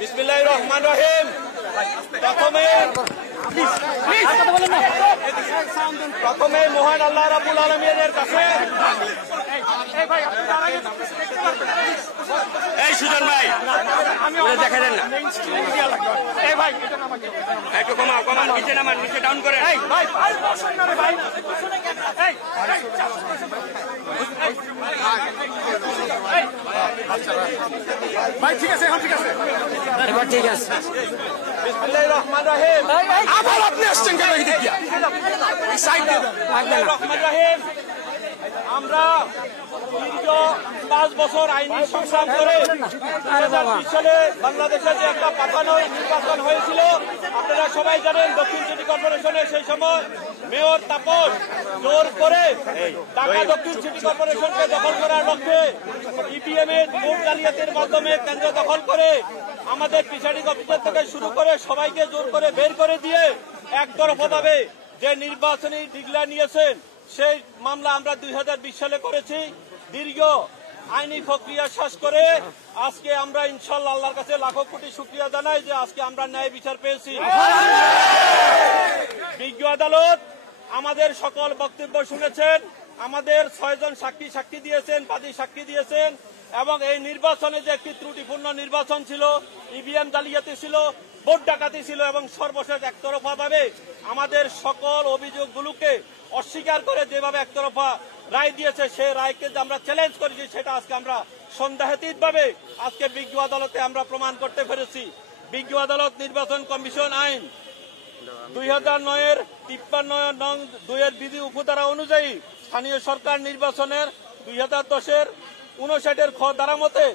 বিসমিল্লাহির রহমানির রহিম। প্রথমে মহান আল্লাহ রাব্বুল আলামিনের কাছে এই সুজন ভাই দেখা দেন না, একটু কমান নিচে নামান, নিচে ডাউন করে ভাই। ঠিক আছে, ঠিক আছে, এবার ঠিক আছে। বিসমিল্লাহির রহমানির রহিম। আবার আপনি আসছেন কেন? রহমানির রহিম। আমরা দীর্ঘ 5 বছর আইনি সংগ্রাম করে 2020 সালে বাংলাদেশে যে একটা পাঠানো নির্বাচন হয়েছিল, আপনারা সবাই জানেন। দক্ষিণ সিটি কর্পোরেশনে সেই সময় মেয়র তাপস জোর করে ঢাকা দক্ষিণ সিটি কর্পোরেশনকে দখল করার লক্ষ্যে ইভিএম এর ভোট জালিয়াতির মাধ্যমে কেন্দ্র দখল করে আমাদের প্রিসাইডিং অফিসার থেকে শুরু করে সবাইকে জোর করে বের করে দিয়ে একতরফাভাবে যে নির্বাচনী ডিক্লেয়ার নিয়েছেন, সেই মামলা আমরা 2020 সালে করেছি। দীর্ঘ আইনি প্রক্রিয়া শেষ করে আজকে আমরা ইনশাআল্লাহ আল্লাহর কাছে লাখো কোটি শুকরিয়া জানাই যে আজকে আমরা ন্যায় বিচার পেয়েছি। বিজ্ঞ আদালত আমাদের সকল বক্তব্য শুনেছেন, আমাদের 6 জন সাক্ষী দিয়েছেন, বাদী সাক্ষী দিয়েছেন, এবং এই নির্বাচনে যে একটি ত্রুটিপূর্ণ নির্বাচন ছিল, ইভিএম জালিয়াতি ছিল, ভোট ডাকাতি ছিল, এবং সর্বশেষ একতরফাভাবে আমাদের সকল অভিযোগগুলোকে অস্বীকার করে যেভাবে একতরফা রায় দিয়েছে, সেই রায়কে যে আমরা চ্যালেঞ্জ করেছি, সেটা আজকে আমরা সন্দেহাতীতভাবে আজকে বিজ্ঞ আদালতে আমরা প্রমাণ করতে পেরেছি। বিজ্ঞ আদালত নির্বাচন কমিশন আইন 2009-এর 53 নং 2-এর বিধি উপধারা অনুযায়ী স্থানীয় সরকার নির্বাচনের 2010-এর 59-এর খ ধারা মতে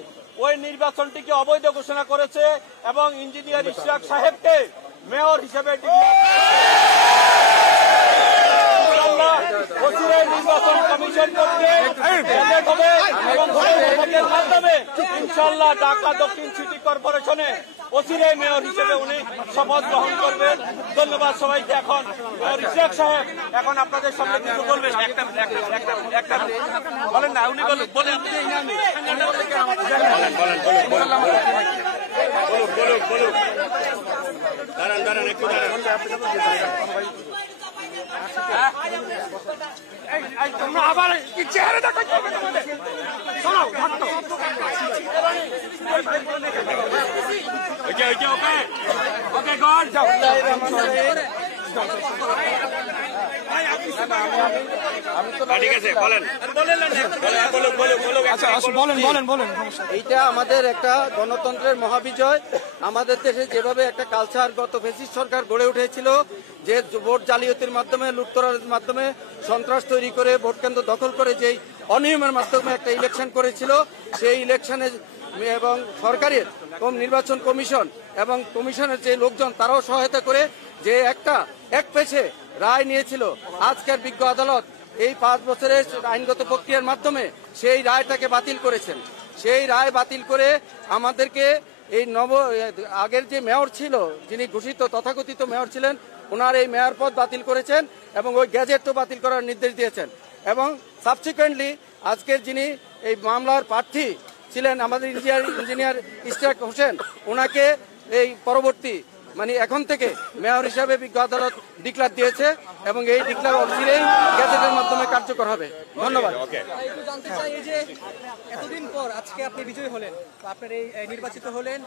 ওই নির্বাচনটিকে অবৈধ ঘোষণা করেছে এবং ইঞ্জিনিয়ার ইশরাক সাহেবকে মেয়র হিসেবে নির্বাচন কমিশন করবে এবং ভোটের মাধ্যমে ইনশাআল্লাহ ঢাকা দক্ষিণ সিটি কর্পোরেশনে অচিরেই মেয়র হিসেবে উনি শপথ গ্রহণ করবেন। ধন্যবাদ সবাইকে। এখন মেয়র ইশরাক সাহেব এখন আপনাদের সামনে কিছু বলবেন। একটা বলেন না, উনি বলেন দাঁড়ান একটু তোমরা আবার চেহারা দেখাতে হবে তোমাদের। এইটা আমাদের একটা গণতন্ত্রের মহাবিজয়। আমাদের দেশে যেভাবে একটা কালচার গত ফ্যাসিস্ট সরকার গড়ে উঠেছিল, যে ভোট জালিয়াতির মাধ্যমে, লুটতরাজের মাধ্যমে সন্ত্রাস তৈরি করে ভোট কেন্দ্র দখল করে যেই অনিয়মের মাধ্যমে একটা ইলেকশন করেছিল, সেই ইলেকশনে এবং সরকারের নির্বাচন কমিশন এবং কমিশনের যে লোকজন তারাও সহায়তা করে যে এক পেছে রায় নিয়েছিল। আজকের বিজ্ঞ আদালত এই 5 বছরের আইনগত প্রক্রিয়ার মাধ্যমে সেই রায়টাকে বাতিল করেছেন। সেই রায় বাতিল করে আমাদেরকে এই আগের যে মেয়র ছিল, যিনি ঘোষিত তথাকথিত মেয়র ছিলেন, ওনার এই মেয়র পদ বাতিল করেছেন এবং ওই গ্যাজেটও বাতিল করার নির্দেশ দিয়েছেন। এবং সাবসিকুয়েন্টলি আজকের যিনি এই মামলার প্রার্থী ছিলেন আমাদের ইঞ্জিনিয়ার ইশরাক হোসেন, ওনাকে এই পরবর্তী এখন থেকে মেয়র হিসাবে বিজ্ঞ আদালত ডিক্লার দিয়েছে এবং এই ডিক্লার অচিরেই গ্যাজেটের মাধ্যমে কার্যকর হবে। ধন্যবাদ। এতদিন পর আজকে আপনি বিজয়ী হলেন, আপনার এই নির্বাচিত হলেন,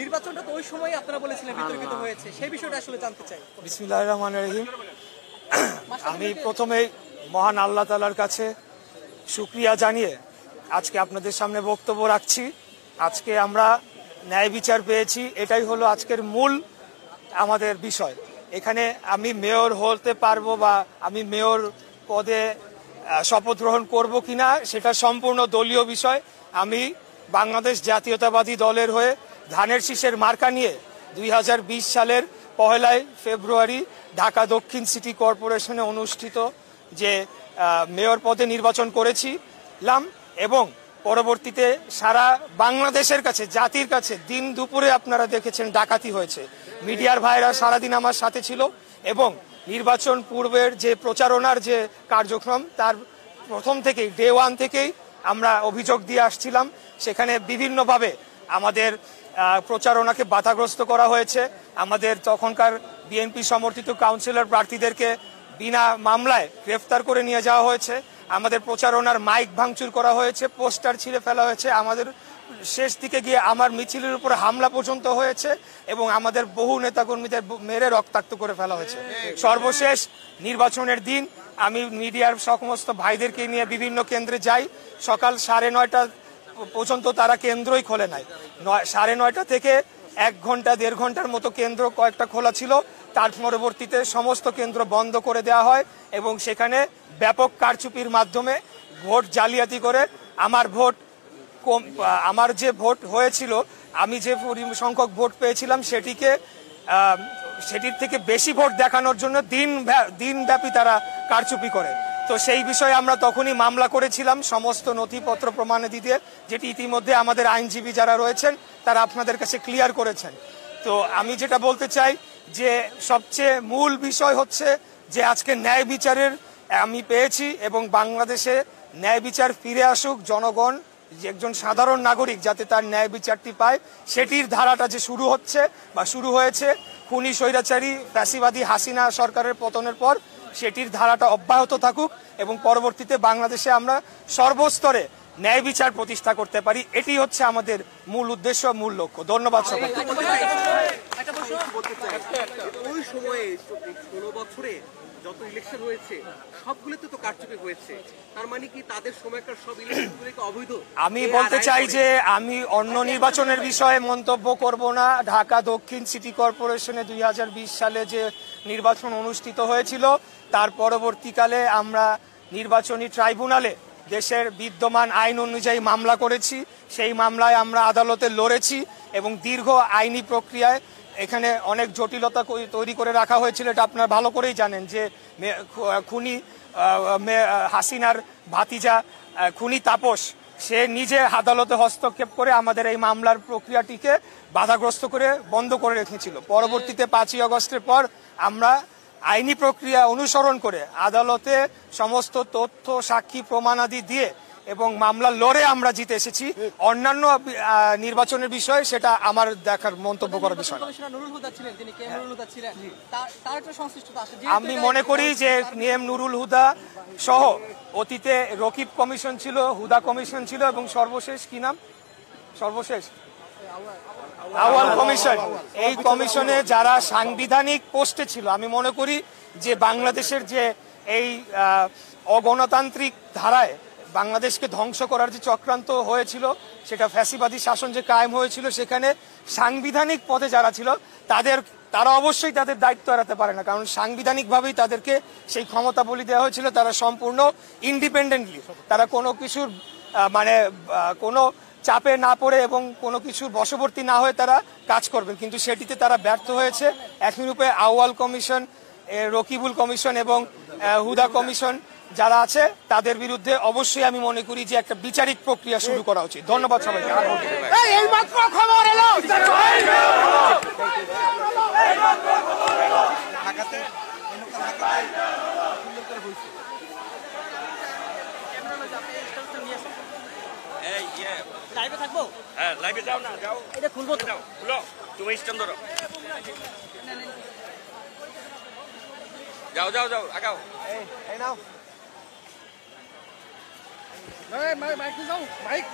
নির্বাচনটা তো ওই সময় আপনারা বলেছিলেন বিতর্কিত হয়েছে, সেই বিষয়টা আসলে জানতে চাই। বিসমিল্লাহির রহমানির রহিম। আমি প্রথমে মহান আল্লাহ তাআলার কাছে শুকরিয়া জানিয়ে আজকে আপনাদের সামনে বক্তব্য রাখছি। আজকে আমরা ন্যায় বিচার পেয়েছি, এটাই হলো আজকের মূল আমাদের বিষয়। এখানে আমি মেয়র হতে পারবো বা আমি মেয়র পদে শপথ গ্রহণ করব কিনা সেটা সম্পূর্ণ দলীয় বিষয়। আমি বাংলাদেশ জাতীয়তাবাদী দলের হয়ে ধানের শীষের মার্কা নিয়ে 2020 সালের 1 ফেব্রুয়ারি ঢাকা দক্ষিণ সিটি কর্পোরেশনে অনুষ্ঠিত যে মেয়র পদে নির্বাচন করেছিলাম এবং পরবর্তীতে সারা বাংলাদেশের কাছে, জাতির কাছে দিন দুপুরে আপনারা দেখেছেন ডাকাতি হয়েছে। মিডিয়ার ভাইরা সারাদিন আমার সাথে ছিল এবং নির্বাচন পূর্বের যে প্রচারণার যে কার্যক্রম তার প্রথম থেকেই ডে 1 থেকেই আমরা অভিযোগ দিয়ে আসছিলাম। সেখানে বিভিন্নভাবে আমাদের প্রচারণাকে বাধাগ্রস্ত করা হয়েছে। আমাদের তখনকার বিএনপি সমর্থিত কাউন্সিলর প্রার্থীদেরকে বিনা মামলায় গ্রেফতার করে নিয়ে যাওয়া হয়েছে। আমাদের প্রচারণার মাইক ভাঙচুর করা হয়েছে, পোস্টার ছিঁড়ে ফেলা হয়েছে, আমাদের শেষ দিকে গিয়ে আমার মিছিলের উপর হামলা পর্যন্ত হয়েছে এবং আমাদের বহু নেতাকর্মীদের মেরে রক্তাক্ত করে ফেলা হয়েছে। সর্বশেষ নির্বাচনের দিন আমি মিডিয়ার সমস্ত ভাইদেরকে নিয়ে বিভিন্ন কেন্দ্রে যাই। সকাল 9:30 পর্যন্ত তারা কেন্দ্রই খোলে নাই। 9:30 থেকে 1 ঘন্টা 1.5 ঘন্টার মতো কেন্দ্র কয়েকটা খোলা ছিল। তার পরবর্তীতে সমস্ত কেন্দ্র বন্ধ করে দেওয়া হয় এবং সেখানে ব্যাপক কারচুপির মাধ্যমে ভোট জালিয়াতি করে আমার যে ভোট হয়েছিল, আমি যে সংখ্যক ভোট পেয়েছিলাম সেটির থেকে বেশি ভোট দেখানোর জন্য দিনব্যাপী তারা কারচুপি করে। তো সেই বিষয়ে আমরা তখনই মামলা করেছিলাম সমস্ত নথিপত্র প্রমাণাদি দিয়ে, যেটি ইতিমধ্যে আমাদের আইনজীবী যারা রয়েছেন তারা আপনাদের কাছে ক্লিয়ার করেছেন। তো আমি যেটা বলতে চাই যে সবচেয়ে মূল বিষয় হচ্ছে যে আজকে ন্যায় বিচারের আমি পেয়েছি এবং বাংলাদেশে ন্যায় বিচার ফিরে আসুক, জনগণ যে একজন সাধারণ নাগরিক যাতে তার ন্যায় বিচারটি পায় সেটির ধারাটা যে শুরু হচ্ছে বা শুরু হয়েছে খুনি স্বৈরাচারী ফ্যাসিবাদী হাসিনা সরকারের পতনের পর, সেটির ধারাটা অব্যাহত থাকুক এবং পরবর্তীতে বাংলাদেশে আমরা সর্বস্তরে ন্যায় বিচার প্রতিষ্ঠা করতে পারি। এটি হচ্ছে আমাদের মূল উদ্দেশ্য, মূল লক্ষ্য। ধন্যবাদ সবাইকে। ওই সময়ে 16 বছরে যত ইলেকশন হয়েছে সবগুলোতে তো কারচুপি হয়েছে, তার মানে কি তাদের সময়কার সব ইলেকশনগুলো কি অবৈধ? আমি বলতে চাই যে আমি অন্য নির্বাচনের বিষয়ে মন্তব্য করব না। ঢাকা দক্ষিণ সিটি কর্পোরেশনে 2020 সালে যে নির্বাচন অনুষ্ঠিত হয়েছিল তার পরবর্তীকালে আমরা নির্বাচনী ট্রাইব্যুনালে দেশের বিদ্যমান আইন অনুযায়ী মামলা করেছি। সেই মামলায় আমরা আদালতে লড়েছি এবং দীর্ঘ আইনি প্রক্রিয়ায় এখানে অনেক জটিলতা তৈরি করে রাখা হয়েছিল। এটা আপনারা ভালো করেই জানেন যে খুনি হাসিনার ভাতিজা খুনি তাপস সে নিজে আদালতে হস্তক্ষেপ করে আমাদের এই মামলার প্রক্রিয়াটিকে বাধাগ্রস্ত করে বন্ধ করে রেখেছিল। পরবর্তীতে 5ই আগস্টের পর আমরা আইনি প্রক্রিয়া অনুসরণ করে আদালতে সমস্ত তথ্য সাক্ষী প্রমাণাদি দিয়ে এবং মামলা লড়ে আমরা জিতে এসেছি। অন্যান্য নির্বাচনের বিষয়ে সেটা আমার দেখার মন্তব্য করার বিষয় না। আমি মনে করি যে নিএম নুরুল হুদা সহ অতীতে রকিব কমিশন ছিল, হুদা কমিশন ছিল এবং সর্বশেষ কি নাম আউয়াল কমিশন, এই কমিশনে যারা সাংবিধানিক পোস্টে ছিল, আমি মনে করি যে বাংলাদেশের যে এই অগণতান্ত্রিক ধারায় বাংলাদেশকে ধ্বংস করার যে চক্রান্ত হয়েছিল, সেটা ফ্যাসিবাদী শাসন যে কায়েম হয়েছিল, সেখানে সাংবিধানিক পদে যারা ছিল তারা অবশ্যই তাদের দায়িত্ব এড়াতে পারে না, কারণ সাংবিধানিকভাবেই তাদেরকে সেই ক্ষমতা বলি দেওয়া হয়েছিল। তারা সম্পূর্ণ ইন্ডিপেন্ডেন্টলি, তারা কোনো কিছুর কোনো চাপে না পড়ে এবং কোনো কিছুর বশবর্তী না হয়ে তারা কাজ করবেন, কিন্তু সেটিতে তারা ব্যর্থ হয়েছে। একই রূপে আউয়াল কমিশন, রকিবুল কমিশন এবং হুদা কমিশন যারা আছে তাদের বিরুদ্ধে অবশ্যই আমি মনে করি যে একটা বিচারিক প্রক্রিয়া শুরু করা উচিত। ধন্যবাদ সবাইকে। লাইভে থাকবো? হ্যাঁ, লাইভে যাও না, যাও। এটা খুলবো তো? খুলো, তুমি স্ট্যান্ড ধরো। যাও যাও যাও, আগাও। এই নাও মাইক যাও, mic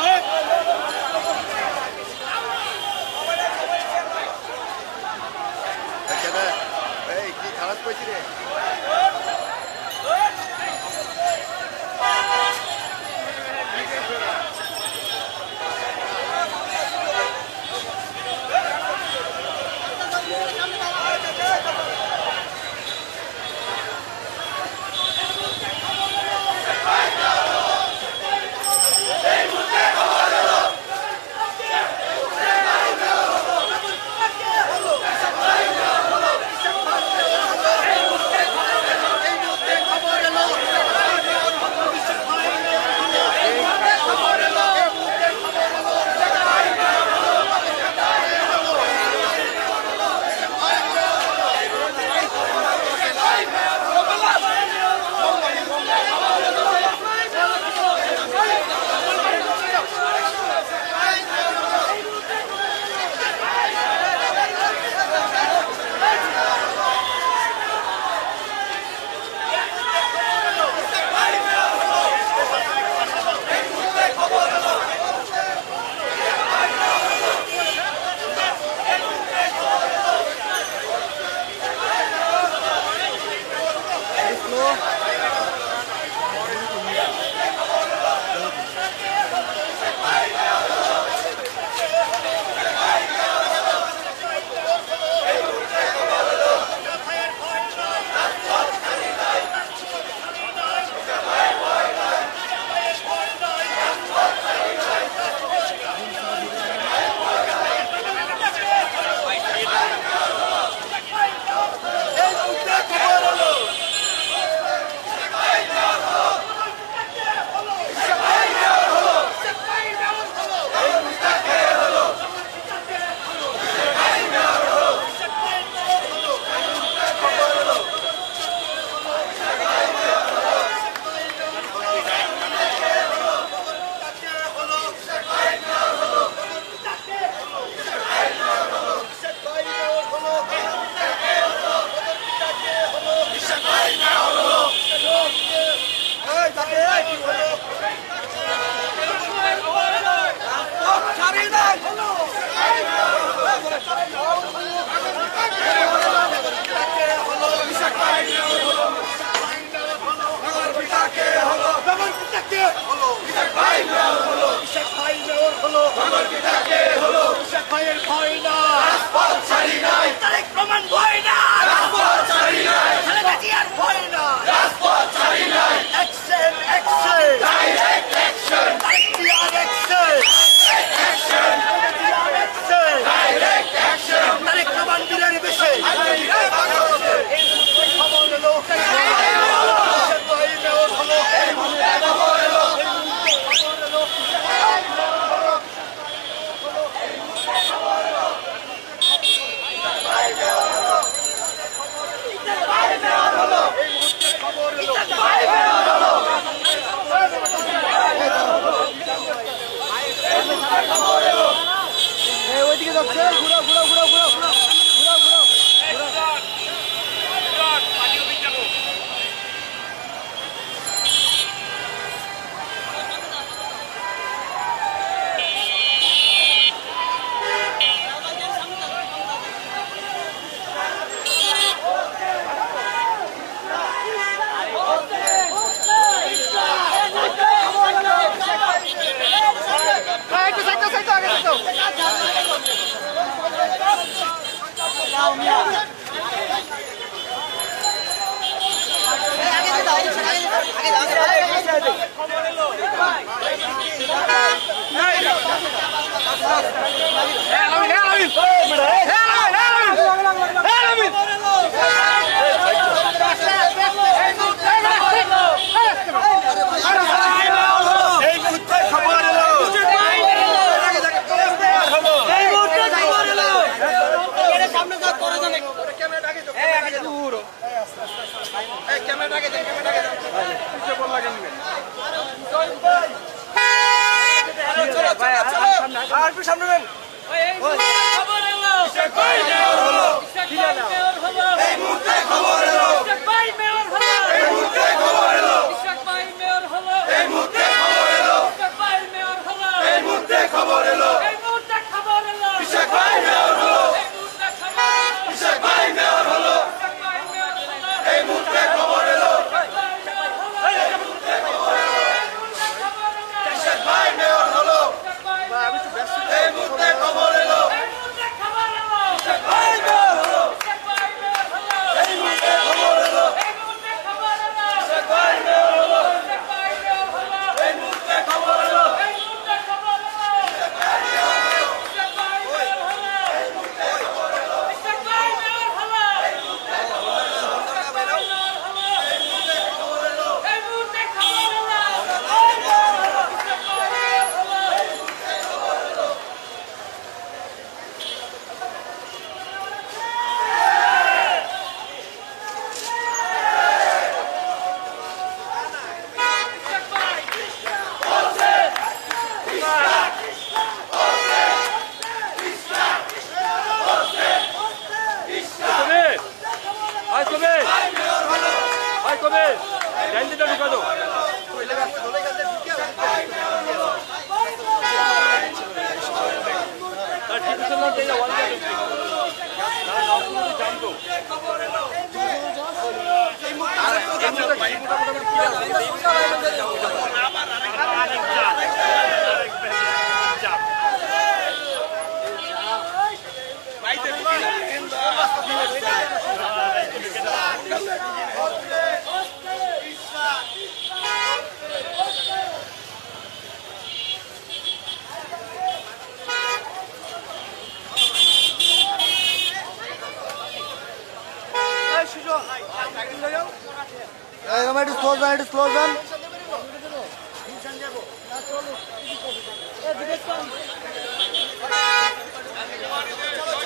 Hey!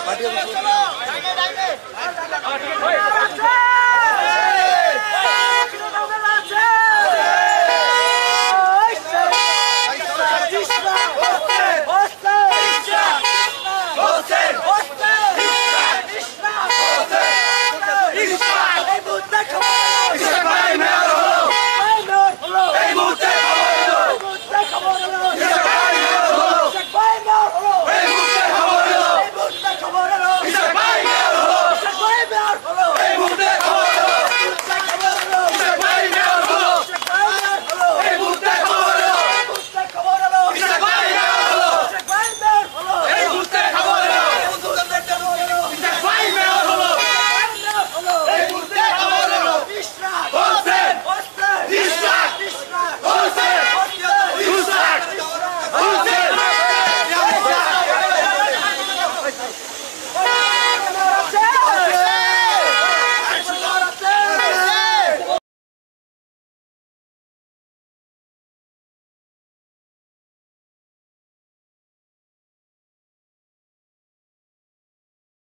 What do you